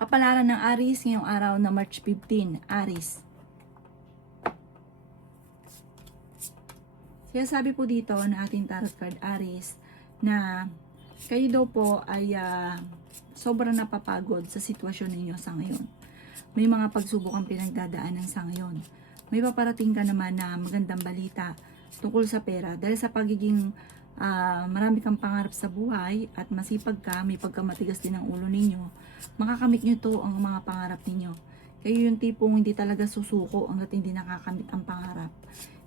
Kapalaran ng Aries ngayong araw na March 15, Aries. Sinasabi po dito na ating tarot card Aries na kayo daw po ay sobrang napapagod sa sitwasyon ninyo sa ngayon. May mga pagsubok ang pinagdadaanan sa ngayon. May paparating ka naman na magandang balita tungkol sa pera dahil sa pagiging marami kang pangarap sa buhay at masipag ka, may pagkamatigas din ang ulo ninyo, makakamit nyo to ang mga pangarap ninyo. Kayo yung tipong hindi talaga susuko hanggat hindi nakakamit ang pangarap.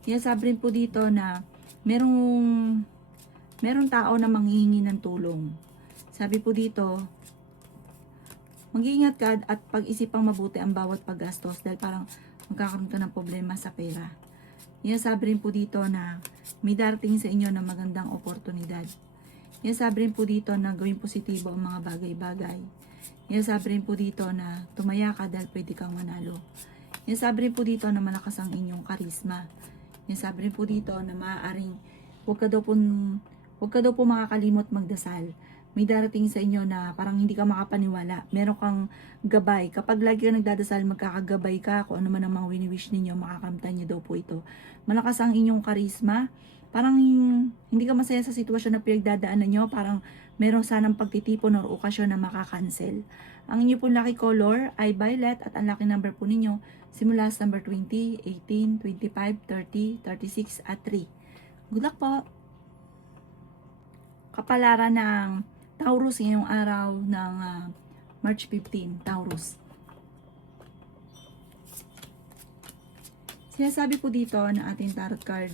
Kaya sabi rin po dito na merong tao na manghihingi ng tulong. Sabi po dito, mag-iingat ka at pag-isipang mabuti ang bawat paggastos dahil parang magkakaroon ka ng problema sa pera. Kaya sabi rin po dito na may darating sa inyo na magandang oportunidad. Kaya sabi rin po dito na gawing positibo ang mga bagay-bagay. Kaya sabi rin po dito na tumaya ka dahil pwede kang manalo. Kaya sabi rin po dito na malakas ang inyong karisma. Kaya sabi rin po dito na maaaring huwag ka daw po makakalimot magdasal. May darating sa inyo na parang hindi ka makapaniwala. Meron kang gabay. Kapag lagi ka nagdadasal, magkakagabay ka. Kung ano man ang mga wini-wish ninyo, makakamtan niyo daw po ito. Malakas ang inyong karisma. Parang hindi ka masaya sa sitwasyon na pinagdadaanan nyo. Parang meron sanang pagtitipon or okasyon na makakancel. Ang inyo pong lucky color ay violet at ang lucky number po ninyo simula sa number 20, 18, 25, 30, 36 at 3. Good luck po! Kapalaran ng Taurus ngayong araw ng March 15, Taurus. Sinasabi po dito na ating tarot card,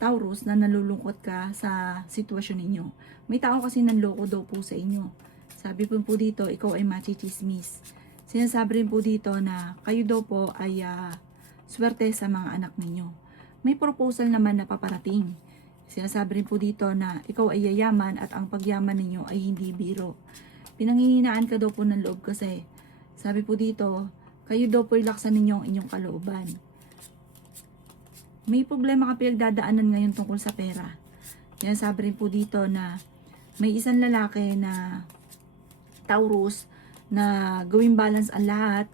Taurus, na nalulungkot ka sa sitwasyon ninyo. May tao kasi nanloko daw po sa inyo. Sabi po dito, ikaw ay machichismis. Sinasabi rin po dito na kayo daw po ay swerte sa mga anak ninyo. May proposal naman na paparating. Sinasabi rin po dito na ikaw ay yayaman at ang pagyaman ninyo ay hindi biro. Pinanghihinaan ka daw po ng loob kasi. Sabi po dito, kayo daw po ilaksan ninyo ang inyong kalooban. May problema ka pinagdadaanan ngayon tungkol sa pera. Sinasabi rin po dito na may isang lalaki na Taurus na gawing balance ang lahat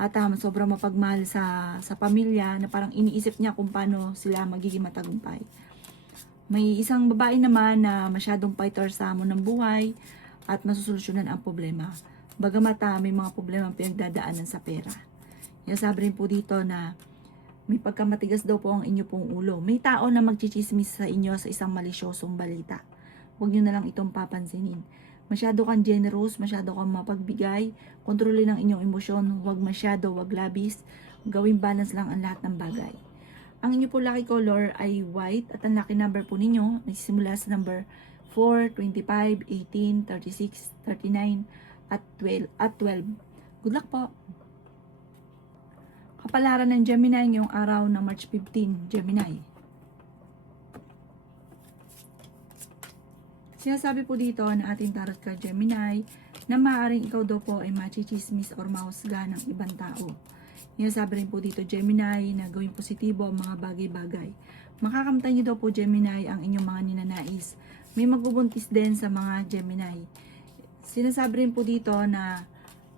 at sobrang mapagmahal sa pamilya na parang iniisip niya kung paano sila magiging matagumpay. May isang babae naman na masyadong fighter sa hamon ng buhay at masusolusyonan ang problema. Bagamat may mga problema ang pinagdadaanan sa pera. Kaya sabi rin po dito na may pagkamatigas daw po ang inyo pong ulo. May tao na magchichismis sa inyo sa isang malisyosong balita. Huwag nyo na lang itong papansinin. Masyado kang generous, masyado kang mapagbigay, kontrolin ang inyong emosyon, huwag masyado, huwag labis, gawing balance lang ang lahat ng bagay. Ang inyo po lucky color ay white at ang lucky number po ninyo nagsisimula sa number 4, 25, 18, 36, 39 at 12. Good luck po! Kapalaran ng Gemini ngayong araw ng March 15, Gemini. Sinasabi po dito na ating tarot card Gemini na maaaring ikaw daw po ay machichismis or mahusga ng ibang tao. Sinasabi rin po dito Gemini na gawing positibo ang mga bagay-bagay. Makakamtan niyo daw po Gemini ang inyong mga ninanais. May magbubuntis din sa mga Gemini. Sinasabi rin po dito na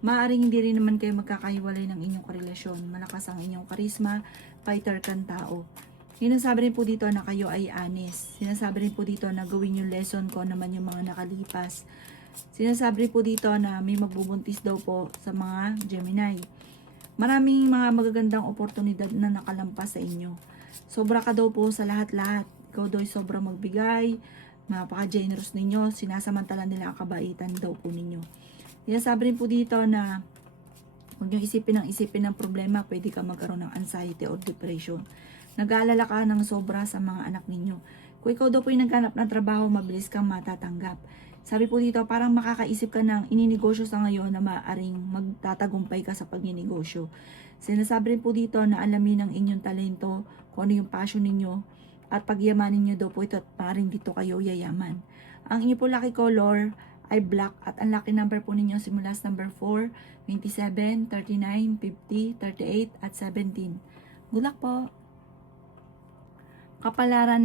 maaaring hindi rin naman kayo magkakahiwalay ng inyong karelasyon. Malakas ang inyong karisma, fighter kang tao. Sinasabi rin po dito na kayo ay honest. Sinasabi rin po dito na gawin yung lesson ko naman yung mga nakalipas. Sinasabi rin po dito na may magbubuntis daw po sa mga Gemini. Maraming mga magagandang oportunidad na nakalampas sa inyo. Sobra ka daw po sa lahat-lahat. Ikaw daw ay sobrang magbigay, napaka-generous ninyo, sinasamantala nila ang kabaitan daw po ninyo. Sinasabi rin po dito na huwag nyo isipin ng problema, pwede ka magkaroon ng anxiety or depression. Nag-aalala ka ng sobra sa mga anak ninyo. Kung ikaw daw po yung naghanap ng trabaho, mabilis kang matatanggap. Sabi po dito, parang makakaisip ka ng ininegosyo sa ngayon na maaaring magtatagumpay ka sa pagninegosyo. Sinasabi rin po dito na alamin ang inyong talento, kung ano yung passion ninyo, at pagyamanin nyo daw po ito at maaaring dito kayo yayaman. Ang inyo po lucky color ay black at ang lucky number po ninyo simula sa number 4, 27, 39, 50, 38 at 17. Good luck po! Kapalaran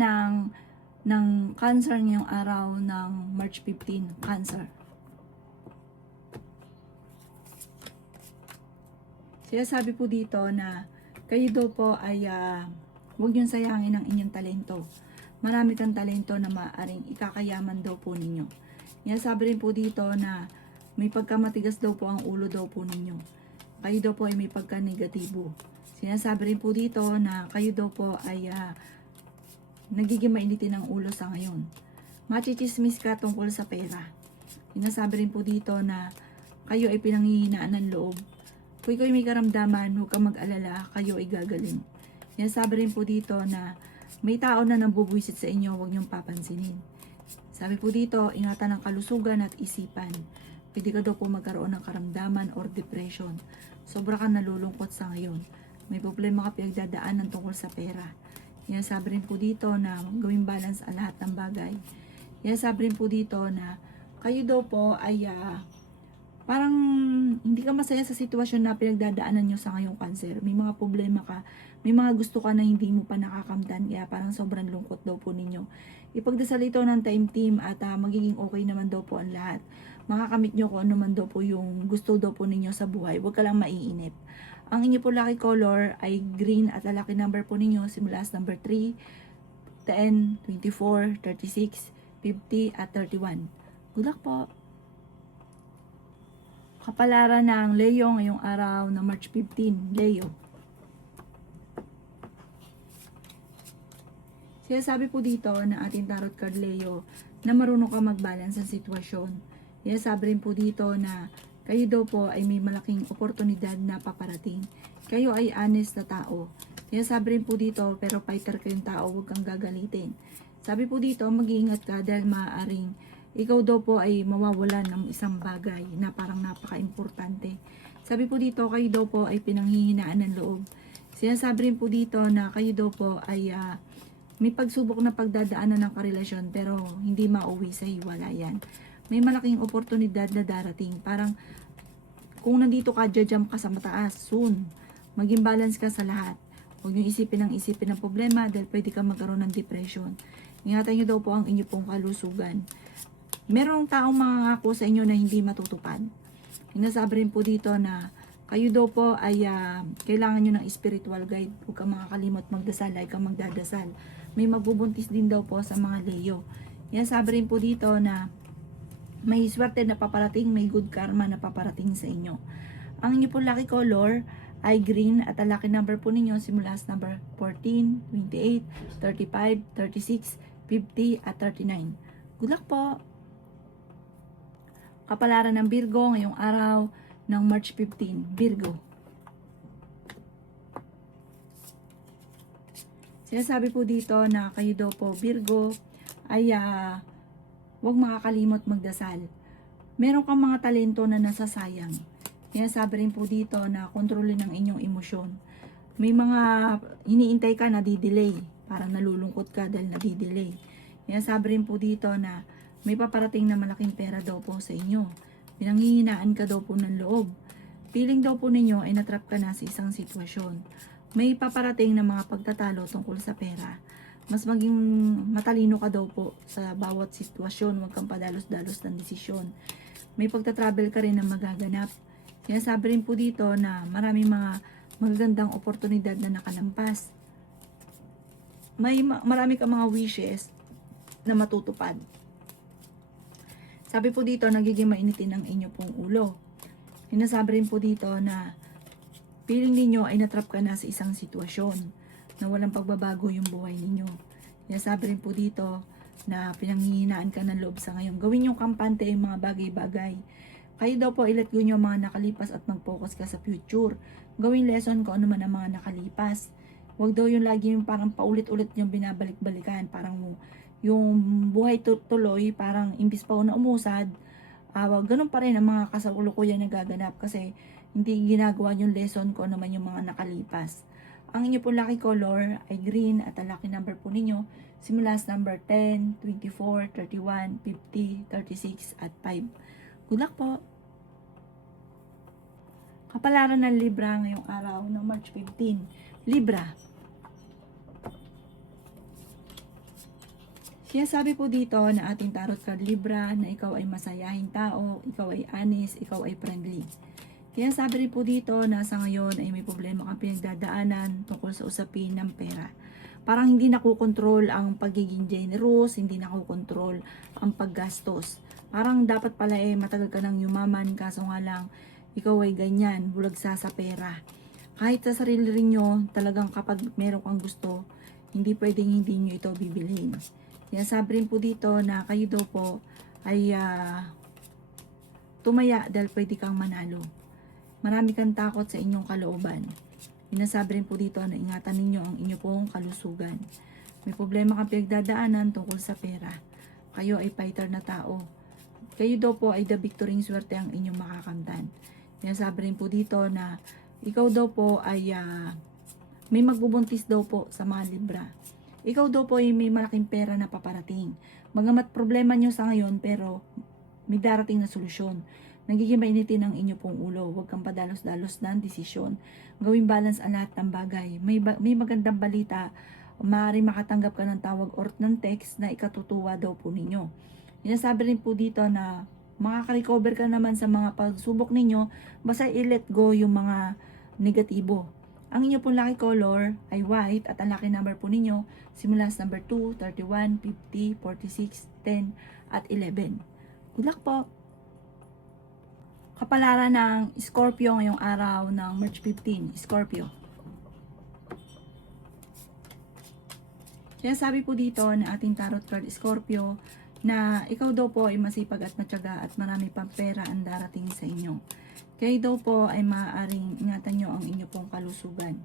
ng Cancer ngayong araw ng March 15, Cancer. Sinasabi po dito na kayo daw po ay huwag niyong sayangin ang inyong talento. Marami kang talento na maaaring ikakayaman daw po ninyo. Sinasabi rin po dito na may pagkamatigas daw po ang ulo daw po ninyo. Kayo daw po ay may pagka-negatibo. Sinasabi rin po dito na kayo daw po ay nagiging mainitin ang ulo sa ngayon. Machichismis ka tungkol sa pera. Sinasabi rin po dito na kayo ay pinanghihinaan ng loob. Kung ikaw ay may karamdaman, huwag kang mag-alala, kayo ay gagaling. Sinasabi rin po dito na may tao na nambubwisit sa inyo, huwag niyong papansinin. Sabi po dito, ingatan ang kalusugan at isipan. Pwede ka daw po magkaroon ng karamdaman or depression. Sobra ka nalulungkot sa ngayon. May problema ka pinagdadaanan tungkol sa pera. Sinasabi rin po dito na gawing balance ang lahat ng bagay. Sinasabi rin po dito na kayo daw po ay parang hindi ka masaya sa sitwasyon na pinagdadaanan nyo sa ngayong cancer. May mga problema ka, may mga gusto ka na hindi mo pa nakakamtan, kaya parang sobrang lungkot daw po ninyo. Ipagdasal ito ng time team at magiging okay naman daw po ang lahat. Makakamit nyo kung ano man daw po yung gusto daw po ninyo sa buhay. Huwag ka lang maiinip. Ang inyo po lucky color ay green at ang lucky number po ninyo simula sa number 3, 10, 24, 36, 50 at 31. Good luck po! Kapalaran ng Leo ngayong araw na March 15, Leo. Sinasabi po dito na ating tarot card Leo na marunong ka mag-balance sa sitwasyon. Sinasabi rin po dito na kayo daw po ay may malaking oportunidad na paparating. Kayo ay honest na tao. Sinasabi rin po dito, pero fighter kayong tao, huwag kang gagalitin. Sabi po dito, mag-iingat ka dahil maaaring ikaw daw po ay mawawalan ng isang bagay na parang napaka-importante. Sabi po dito, kayo daw po ay pinanghihinaan ng loob. Sinasabi rin po dito na kayo daw po ay may pagsubok na pagdadaanan ng karelasyon pero hindi mauwi sa hiwalayan. May malaking oportunidad na darating. Parang kung nandito ka, jump ka sa mataas soon. Maging balance ka sa lahat. Huwag nyo isipin ng problema dahil pwede ka magkaroon ng depression. Ingatan nyo daw po ang inyo pong kalusugan. Merong taong mangangako sa inyo na hindi matutupad. Sinasabi rin po dito na kayo daw po ay kailangan nyo ng spiritual guide. Huwag kang makakalimot magdasal, ay kang magdadasal. May magbubuntis din daw po sa mga Leo. Sinasabi rin po dito na may swerte na paparating, may good karma na paparating sa inyo. Ang inyo po lucky color ay green at ang lucky number po ninyo simula sa number 14, 28, 35, 36, 50 at 39. Good luck po! Kapalaran ng Virgo ngayong araw ng March 15, Virgo. Sinasabi po dito na kayo daw po Virgo ay huwag makakalimot magdasal. Meron kang mga talento na nasasayang. Sinasabi rin po dito na kontrolin ang inyong emosyon. May mga iniintay ka na di-delay. Parang nalulungkot ka dahil nadi-delay. Sinasabi rin po dito na may paparating na malaking pera daw po sa inyo. Pinanghihinaan ka daw po ng loob. Feeling daw po ninyo ay natrap ka na sa isang sitwasyon. May paparating na mga pagtatalo tungkol sa pera. Mas maging matalino ka daw po sa bawat sitwasyon. Huwag kang padalos-dalos ng desisyon. May pagtatravel ka rin na magaganap. Sinasabi rin po dito na maraming mga magagandang oportunidad na nakalampas. Marami ka mga wishes na matutupad. Sabi po dito, nagiging mainitin ang inyo pong ulo. Sinasabi rin po dito na feeling ninyo ay natrap ka na sa isang sitwasyon na walang pagbabago yung buhay ninyo. Sinasabi rin po dito na pinanghihinaan ka ng loob sa ngayon. Gawin yung kampante yung mga bagay-bagay. Kayo daw po i-let go nyo mga nakalipas at mag-focus ka sa future. Gawin lesson kung ano man ang mga nakalipas. Huwag daw yung lagi yung parang paulit-ulit yung binabalik-balikan. Parang yung buhay tuloy, parang imbis pa na umusad, ganun pa rin ang mga kasalukuyan na gaganap kasi hindi ginagawa yung lesson kung ano man yung mga nakalipas. Ang inyo po lucky color ay green at ang lucky number po ninyo simula sa number 10, 24, 31, 50, 36 at 5. Good luck po! Kapalaran ng Libra ngayong araw ng March 15. Libra. Sinasabi po dito na ating tarot card Libra na ikaw ay masayahing tao, ikaw ay honest, ikaw ay friendly. Kaya sabi rin po dito na sa ngayon ay may problema kang pinagdadaanan tungkol sa usapin ng pera. Parang hindi nakokontrol ang pagiging generous, hindi nakokontrol ang paggastos. Parang dapat pala matagal ka nang yumaman, kaso nga lang ikaw ay ganyan, bulagsa sa pera. Kahit sa sarili rin nyo, talagang kapag meron kang gusto, hindi pwedeng hindi nyo ito bibilhin. Kaya sabi rin po dito na kayo daw po ay tumaya dahil pwede kang manalo. Marami kang takot sa inyong kalooban. Inasabi rin po dito na ingatan ninyo ang inyo pong kalusugan. May problema kang pinagdadaanan tungkol sa pera. Kayo ay fighter na tao. Kayo daw po ay the victory swerte ang inyong makakamtan. Inasabi rin po dito na ikaw daw po ay may magbubuntis daw po sa mga Libra. Ikaw daw po ay may malaking pera na paparating. Magamat problema nyo sa ngayon pero may darating na solusyon. Nagiging mainitin ang inyo pong ulo. Huwag kang padalos-dalos ng desisyon. Gawing balance ang lahat ng bagay. May magandang balita. Maaari makatanggap ka ng tawag or ng text na ikatutuwa daw po ninyo. Inasabi rin po dito na makaka-recover ka naman sa mga pagsubok ninyo. Basta i-let go yung mga negatibo. Ang inyo pong lucky color ay white at ang lucky number po ninyo simula sa number 2, 31, 50, 46, 10 at 11. Good luck po! Kapalaran ng Scorpio ngayong araw ng March 15, Scorpio. Kaya sabi po dito na ating tarot card Scorpio na ikaw daw po ay masipag at matyaga at marami pang pera ang darating sa inyo. Kaya daw po ay maaaring ingatan nyo ang inyo pong kalusugan.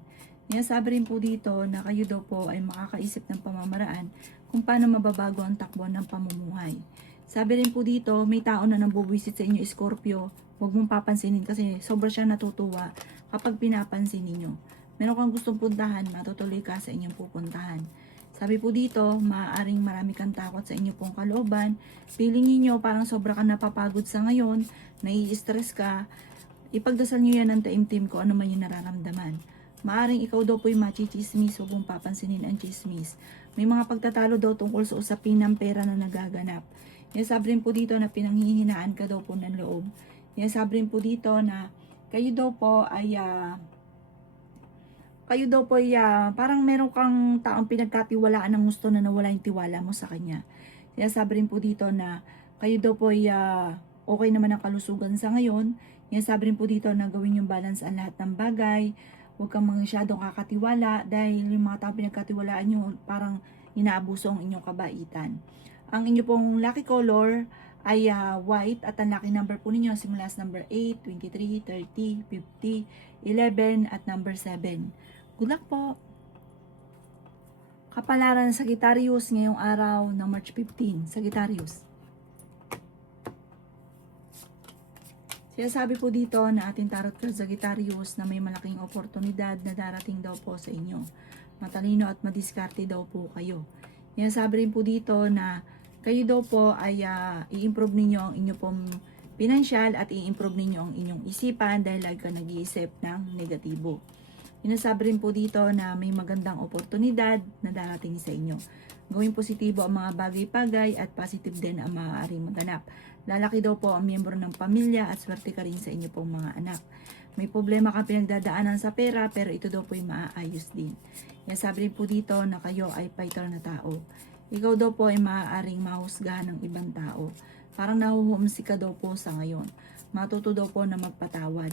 Kaya sabi rin po dito na kayo daw po ay makakaisip ng pamamaraan kung paano mababago ang takbo ng pamumuhay. Sabi rin po dito, may tao na nambubuisit sa inyo Scorpio. Huwag mong papansinin kasi sobra siya natutuwa kapag pinapansin ninyo. Meron kang gustong puntahan, matutuloy ka sa inyong pupuntahan. Sabi po dito, maaaring marami kang takot sa inyong pong kalooban. Feeling niyo parang sobra ka napapagod sa ngayon, nai-stress ka. Ipagdasal niyo yan ng taimtim ko ano man yung nararamdaman. Maaaring ikaw daw po'y machichismis, huwag mong papansinin ang chismis. May mga pagtatalo daw tungkol sa usapin ng pera na nagaganap. Yan sabi rin po dito na pinanghihinaan ka daw po ng loob. Yan sabi rin po dito na kayo daw po ay parang meron kang taong pinagkatiwalaan ng gusto na nawala yung tiwala mo sa kanya. Yan sabi rin po dito na kayo daw po ay okay naman ang kalusugan sa ngayon. Yan sabi rin po dito na gawin yung balance ang lahat ng bagay. Huwag kang masyadong kakatiwala dahil yung mga taong pinagkatiwalaan nyo parang inaabuso ang inyong kabaitan. Ang inyo pong lucky color ay white at ang lucky number po ninyo simula sa number 8, 23, 30, 50, 11 at number 7. Good luck po! Kapalaran ng Sagittarius ngayong araw ng March 15. Sagittarius. Sabi po dito na ating tarot card Sagittarius na may malaking oportunidad na darating daw po sa inyo. Matalino at madiskarte daw po kayo. Sabi rin po dito na kayo daw po ay i-improve ninyo ang inyong pong pinansyal at i-improve ninyo ang inyong isipan dahil lagi ka nag-iisip ng negatibo. Sabi rin po dito na may magandang oportunidad na darating sa inyo. Gawing positibo ang mga bagay-bagay at positive din ang maaaring maganap. Lalaki daw po ang miyembro ng pamilya at swerte ka rin sa inyo pong mga anak. May problema kang pinagdadaanan sa pera pero ito daw po ay maaayos din. Sabi rin po dito na kayo ay fighter na tao. Ikaw daw po ay maaaring mahusgahan ng ibang tao. Parang nahuhumsi ka daw po sa ngayon. Matuto daw po na magpatawad.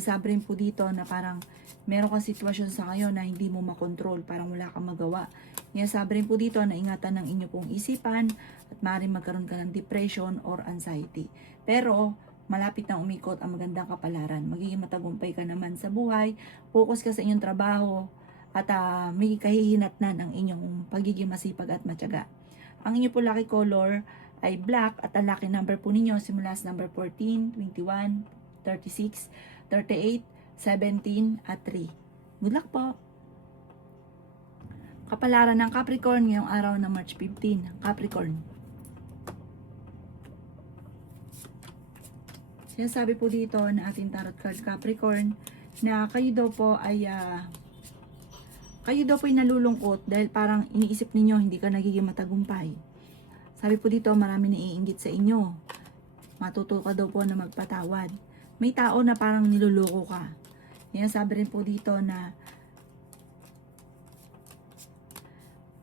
Sabi rin po dito na parang meron kang sitwasyon sa ngayon na hindi mo makontrol, parang wala kang magawa. Sabi rin po dito na ingatan ng inyo pong isipan at maaaring magkaroon ka ng depression or anxiety. Pero malapit na umikot ang magandang kapalaran. Magiging matagumpay ka naman sa buhay, focus ka sa inyong trabaho, at may kahihinatnan ang inyong pagiging masipag at matyaga. Ang inyo po lucky color ay black at ang lucky number po ninyo simula sa number 14, 21, 36, 38, 17 at 3. Good luck po! Kapalaran ng Capricorn ngayong araw ng March 15. Capricorn. Sabi po dito na ating tarot card Capricorn na kayo daw po ay nalulungkot dahil parang iniisip ninyo hindi ka nagiging matagumpay. Sabi po dito marami na iinggit sa inyo. Matuto ka daw po na magpatawad. may tao na parang niloloko ka. Yan, sabi rin po dito na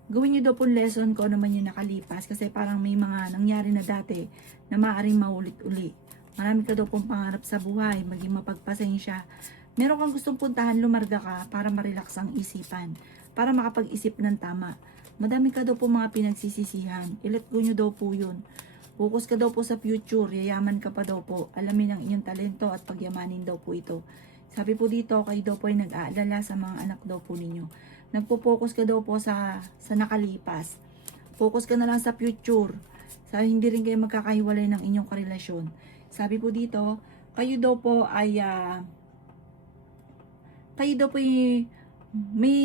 gawin nyo daw po lesson ko naman yung nakalipas kasi parang may mga nangyari na dati na maaaring maulit-uli. Marami ka daw pong pangarap sa buhay, maging mapagpasensya. Meron kang gustong puntahan, lumarga ka para marelax ang isipan, para makapag-isip ng tama. Madami ka daw po mga pinagsisisihan, i-let go nyo daw po yun. Focus ka daw po sa future, yayaman ka pa daw po, alamin ang inyong talento at pagyamanin daw po ito. Sabi po dito, kayo daw po ay nag-aalala sa mga anak daw po ninyo. Nagpo-focus ka daw po sa nakalipas. Focus ka na lang sa future. Sa hindi rin kayo magkakahiwalay ng inyong karelasyon. Sabi po dito, kayo daw po ay may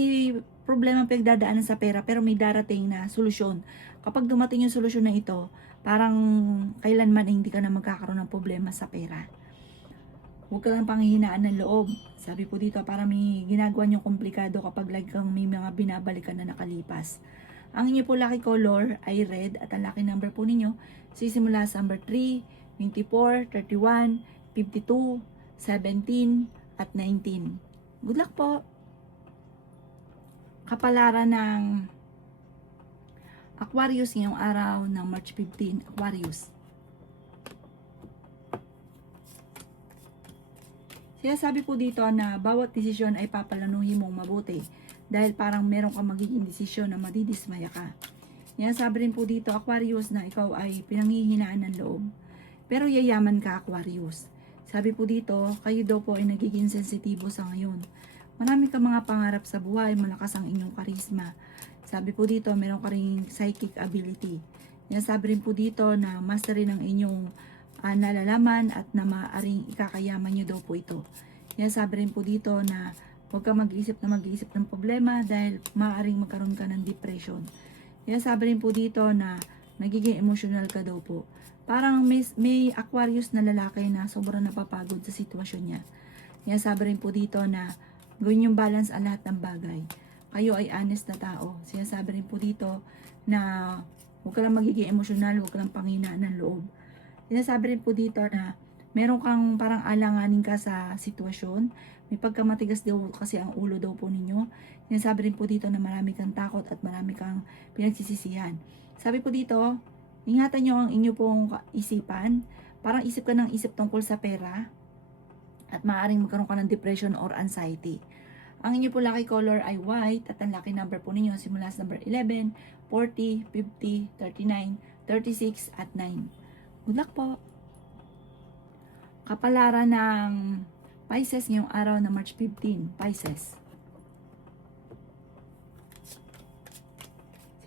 problema pagdadaanan sa pera pero may darating na solusyon. Kapag dumating yung solusyon na ito, parang kailanman ay hindi ka na magkakaroon ng problema sa pera. Huwag ka lang panghihinaan ng loob. Sabi po dito, para may ginagawa nyo komplikado kapag lagi kang may mga binabalikan na nakalipas. Ang inyo po lucky color ay red at ang lucky number po ninyo sisimula sa number 3, 24, 31, 52, 17, at 19. Good luck po! Kapalaran ng Aquarius ngayong araw ng March 15, Aquarius. Kaya sabi po dito na bawat desisyon ay papalanuhin mong mabuti dahil parang meron kang magiging desisyon na madidismaya ka. Yan sabi rin po dito, Aquarius, na ikaw ay pinanghihinaan ng loob. Pero yayaman ka, Aquarius. Sabi po dito, kayo daw po ay nagiging sensitibo sa ngayon. Marami kang mga pangarap sa buhay, malakas ang inyong karisma. Sabi po dito, meron ka ring psychic ability. Yan sabi rin po dito na mastery ng inyong nalalaman at na maaaring ikakayaman nyo daw po ito. Yan sabi rin po dito na huwag ka mag-isip ng problema dahil maaaring magkaroon ka ng depression. Yan sabi rin po dito na nagiging emotional ka daw po. Parang may Aquarius na lalaki na sobrang napapagod sa sitwasyon niya. Yan sabi rin po dito na gawin yung balance ang lahat ng bagay. Kayo ay honest na tao. Sinasabi rin po dito na huwag ka lang magiging emosyonal, huwag ka lang panghinaan ng loob. Sinasabi rin po dito na meron kang parang alanganin ka sa sitwasyon. May pagkamatigas daw kasi ang ulo daw po ninyo. Sinasabi rin po dito na marami kang takot at marami kang pinagsisisihan. Sabi po dito, ingatan nyo ang inyo pong isipan. Parang isip ka ng isip tungkol sa pera at maaaring magkaroon ka ng depression or anxiety. Ang inyo po lucky color ay white at ang lucky number po ninyo simula sa number 11, 40, 50, 39, 36 at 9. Good luck po! Kapalaran ng Pisces ngayong araw na March 15, Pisces.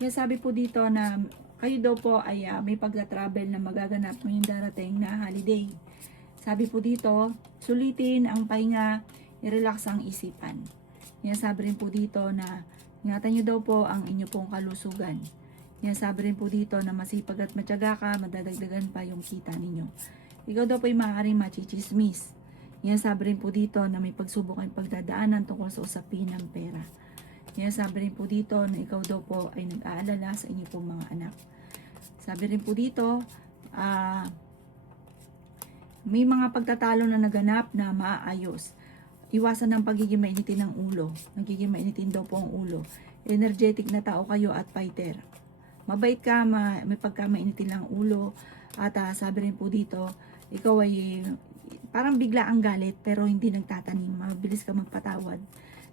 Sinasabi po dito na kayo daw po ay may pagka-travel na magaganap ngayong darating na holiday. Sabi po dito, sulitin ang pahinga, i-relax ang isipan. Yan sabi rin po dito na ingatan nyo daw po ang inyo pong kalusugan. Yan sabi rin po dito na masipag at matyaga ka, madadagdagan pa yung kita ninyo. Ikaw daw po ay maaaring machichismis. Yan sabi rin po dito na may pagsubok ang pagdadaanan tungkol sa usapin ng pera. Yan sabi rin po dito na ikaw daw po ay nag-aalala sa inyo pong mga anak. Sabi rin po dito, may mga pagtatalo na naganap na maaayos. Iwasan ng pagiging mainitin ng ulo. Nagiging mainitin daw po ang ulo. Energetic na tao kayo at fighter. Mabait ka, may pagka-mainitin lang ulo. At sabi rin po dito, ikaw ay parang bigla ang galit pero hindi nagtatanim. Mabilis ka magpatawad.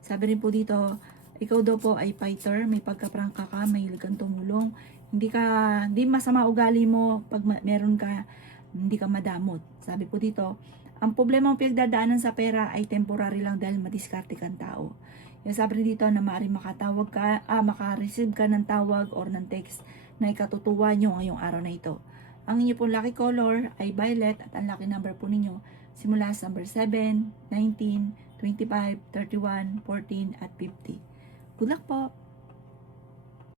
Sabi rin po dito, ikaw daw po ay fighter, may pagkaprangka ka, mahilig kang tumulong. Hindi masama ugali mo pag meron ka, hindi ka madamot. Sabi po dito, ang problema mong pinagdadaanan sa pera ay temporary lang dahil madiskarte kang tao. Yung sabi rin dito na maaaring makareceive ka ng tawag or ng text na ikatutuwa nyo ngayong araw na ito. Ang inyo pong lucky color ay violet at ang lucky number po ninyo simula sa number 7, 19, 25, 31, 14 at 50. Good luck po!